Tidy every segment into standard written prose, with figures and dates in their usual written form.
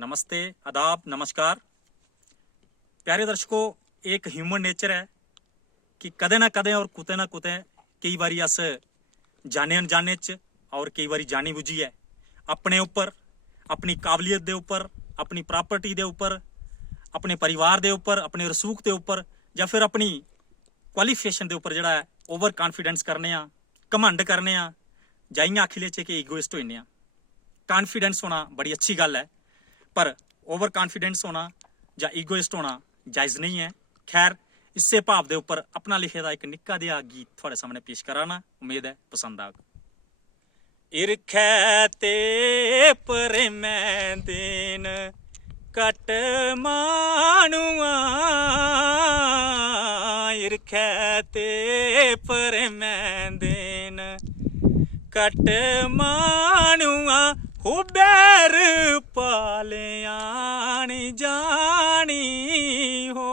नमस्ते, आदाब, नमस्कार। प्यारे दर्शकों, एक ह्यूमन नेचर है कि कदे ना कदे और कुते ना कुते कई बारी अस जाने अनजाने च और कई बारी जानी बुझी है अपने उपर, अपनी काबलियत दे उपर, अपनी प्रॉपर्टी दे उपर, अपने परिवार दे उपर, अपने रसूख दे उपर या फिर अपनी क्वालिफिकेशन दे उपर जिहड़ा है ओवर कॉन्फिडेंस करने आ, घमंड करने आ, जाइयां आखी लेचे कि ईगोइस्ट होने आ। कॉन्फिडेंस होना बड़ी अच्छी गल है, पर ओवर कॉन्फिडेंस होना या ईगोइस्ट होना जायज़ नहीं है। खैर, इसे भाव के उपर अपना लिखे दा एक निक्का जिहा गीत थोड़े सामने पेश कराना, उम्मीद है पसंद आग। इरखै ते प्रेमै देन कट मानुआ, इरखै ते प्रेमै देन कट मानुआ, हो बैर पालिया नी जानी हो,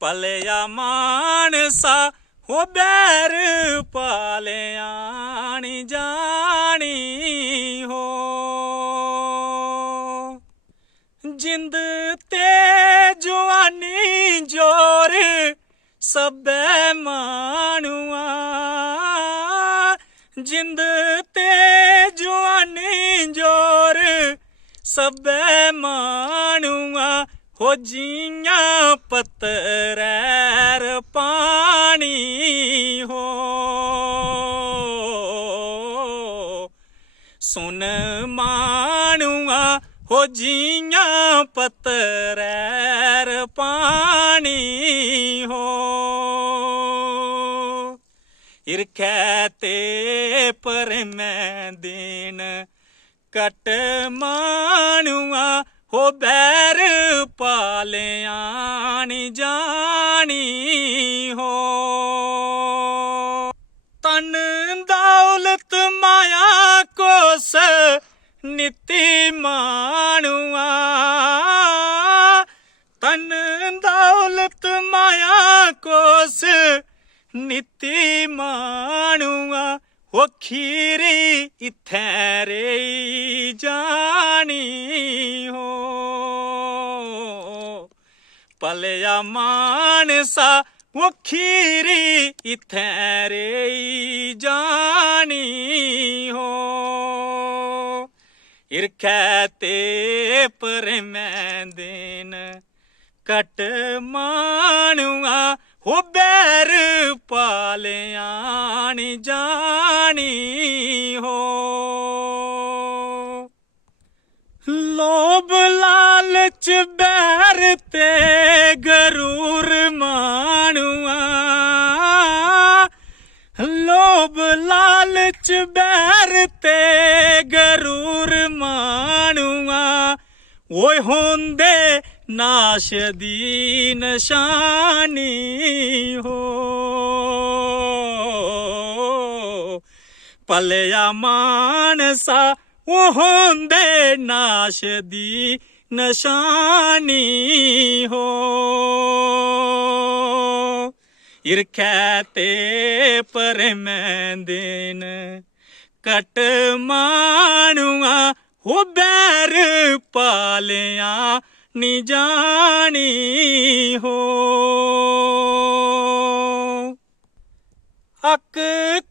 पलिया मानसा हो बैर पालिया नी जानी हो। जिंद ते जवानी जोर सबे मानुआ, जिंद ते जवानी जोर सबे मानुआ, हो जियां पत्तरैर पानी हो, सुन मानुआ हो जियां पत्तरैर पानी हो। इरखै ते प्रेमै देन कट मानुआ, हो बैर पालिया नी जानी हो। तन दौलत माया कोस निति मानुआ, तन दौलत माया कोस निति मानुआ, हो खीरी इत्थैं रेही जानी हो, पलिया मानसा वो खीरी इत्थैं रेही जानी हो। इरखै ते प्रेमै देन कट मानुआ, हो बैर पालिया नी जानी हो। लोभ लालच बैर ते गरूर मानुआ, लोभ लालच बैर ते गरूर मानुआ, ओए होंदे नाश दी नशानी हो, पलिया मानसा वो होंदे नाश दी नशानी हो। इरखै ते प्रेमै देन कट मानुआ, हो बैर पालिया नी जानी हो। अक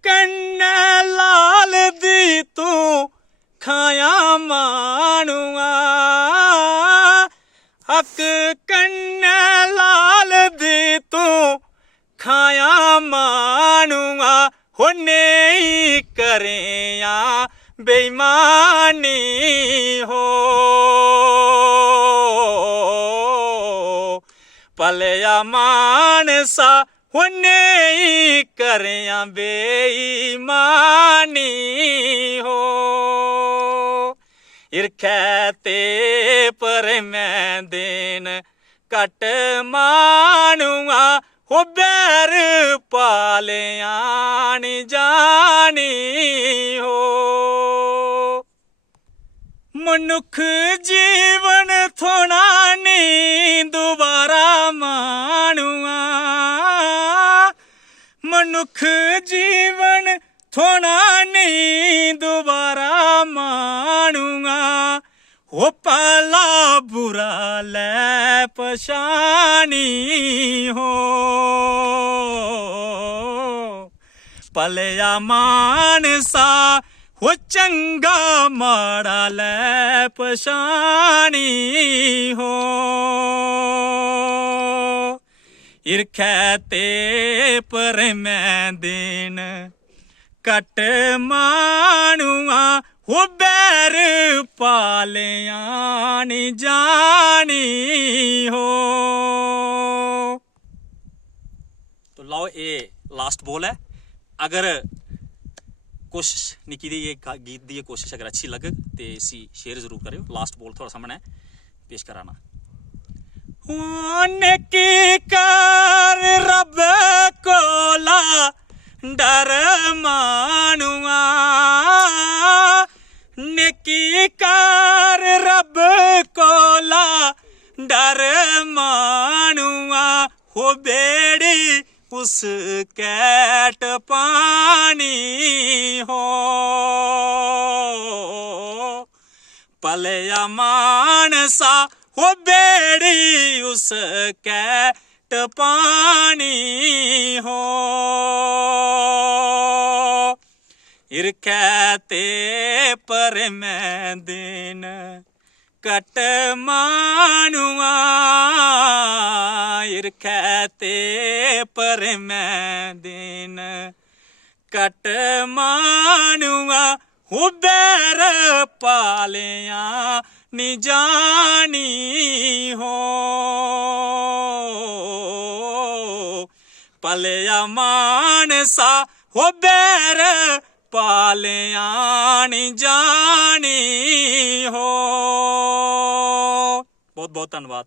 कन्नै लाल दी तू खाया मानुआ, अक कन्नै लाल दी तू खाया मानुआ, हो नेई करेया बेईमानी हो, पलिया मानसा हो नेई करेया बेईमानी हो। इरखै ते प्रेमै देन कट मानुआ, हो बैर पालिया नी जानी हो। मनुख जीवन थोड़ा नी दोबारा मानुआ, मनुख जीवन थोड़ा नहीं दोबारा मान हो भला बुरा लै पछानी हो भलिया मानसा हो चंगा माड़ा लै पछानी हो इरखै ते पर मैं दिन कट मानुआ हो बैर पालिया नी जानी हो। तो लाओ ये लास्ट बोल है। अगर कोशिश निकी दी ये गीत दी कोशिश अगर अच्छी लगे तो इसी शेयर जरूर करो। लास्ट बोल थोड़ा सामने पेश कराना। की कर रब कोला डर मानुआ नेकी कर रब कोला डर मानुआ हो बेड़ी उस कैट पानी हो भलिया मानसा हो बेड़ी उस कैट पानी हो इरखै ते पर मैं दिन कट मानुआ इरखै ते पर मैं दिन कट मानुआ हो बैर पालिया नी जानी हो भलिया मानसा हो बैर पालिया नी जानी हो। बहुत बहुत धन्यवाद।